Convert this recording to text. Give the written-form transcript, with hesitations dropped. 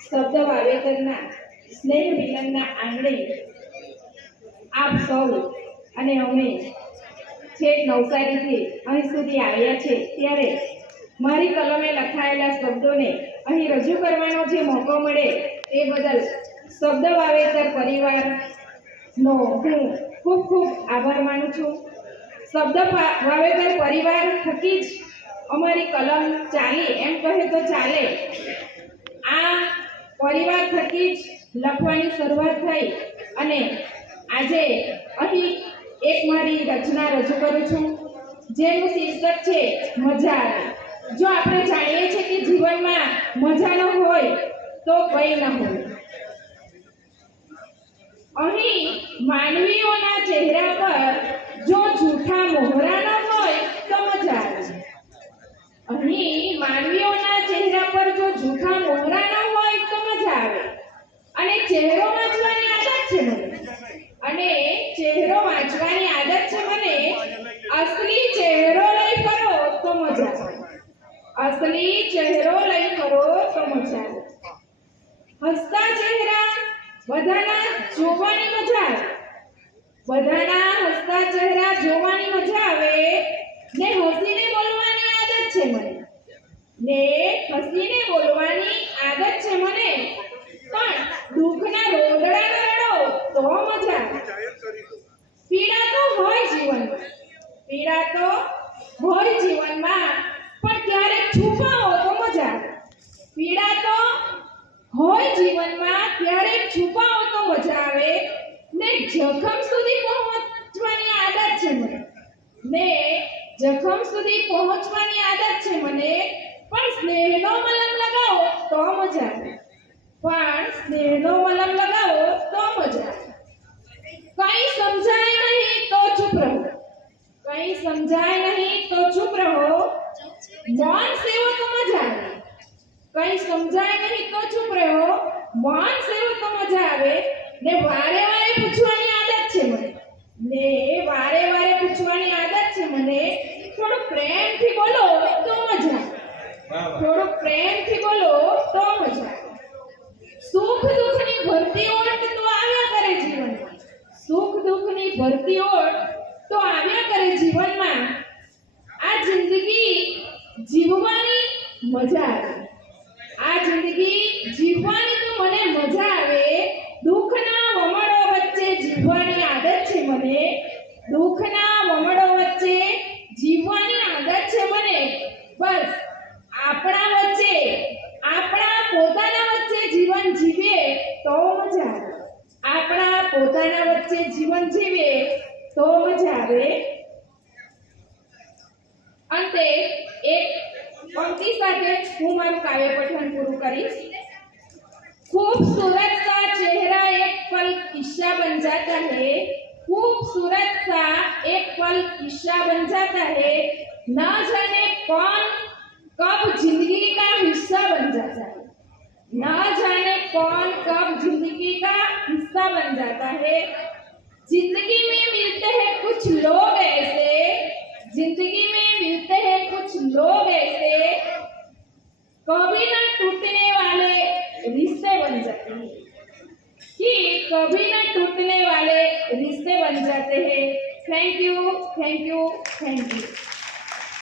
શબ્દ વાવેતરના સ્નેહ મિલનના આંગણે આપ સૌ અને અમે છેક નવસારીથી અહીં સુધી આવ્યા છે, ત્યારે મારી કલમે લખાયેલા શબ્દોને અહીં રજૂ કરવાનો જે મોકો મળે તે બદલ શબ્દ વાવેતર પરિવારનો હું ખૂબ ખૂબ આભાર માનું છું. શબ્દ વાવેતર પરિવાર થકી જ અમારી કલમ ચાલી, એમ કહે તો ચાલે. આ પરિવાર થકી જ લખવાની શરૂઆત થઈ અને આજે અહીં એક મારી રચના રજૂ કરું છું, જેનું શીર્ષક છે મજા આવે. જો આપણે જાણીએ છીએ કે જીવનમાં મજા ન હોય તો કંઈ ન હોય. અહીં માનવીઓના ચહેરા પર જો જૂઠા મોહરા ન હોય તો મજા આવે. અહીં માનવીઓના ચહેરા પર જો જૂઠા મોહરા ન હોય તો મજા આવે. અને ચહેરો વાંચવાની આદત છે મને, અસલી ચહેરો લઈ ફરો તો મજા આવે. અસલી ચહેરો લઈ ફરો તો મજા આવે. હસતા ચહેરા બધાના જોવાની મજા આવે. બધાના હસતા ચહેરા જોવાની મજા આવે. ને હસીને બોલવાની આદત છે મને, પણ દુઃખના રોદડા ન રડો તો મજા આવે. પીડા તો હોય જીવનમાં, પણ ક્યારેક છુપાવો તો મજા આવે. પીડા તો હોય જીવનમાં, ક્યારેક છુપાવો તો મજા આવે. ને જખમ સુધી પહોંચવાની આદત છે મને, પણ સ્નેહનો મલમ લગાવો તો મજા આવે. કઈ સમજાય નહીં તો ચૂપ રહો. મૌન સેવો તો મજા આવે. ને વારે વારે પૂછવાની આદત છે મને, થોડું પ્રેમથી બોલો તો મજા આવે. સુખ દુઃખની ભરતી ઓટ તો આવ્યા કરે જીવનમાં. આ જિંદગી જીવવાની મજા આવે. દુઃખના વમળો વચ્ચે જીવવાની આદત છે મને. બસ આપણા પોતાના વચ્ચે જીવન જીવીએ તો મજા આવે. અંતે એક પંક્તિ સાથે હું મારું કાવ્ય પઠન પૂરું કરીશ. खूबसूरत सा चेहरा एक पल किस्सा बन जाता है. न जाने कौन कब जिंदगी का हिस्सा बन जाता है. जिंदगी में मिलते हैं कुछ लोग ऐसे, कभी न टूटने वाले रिश्ते बन जाते हैं. Thank you.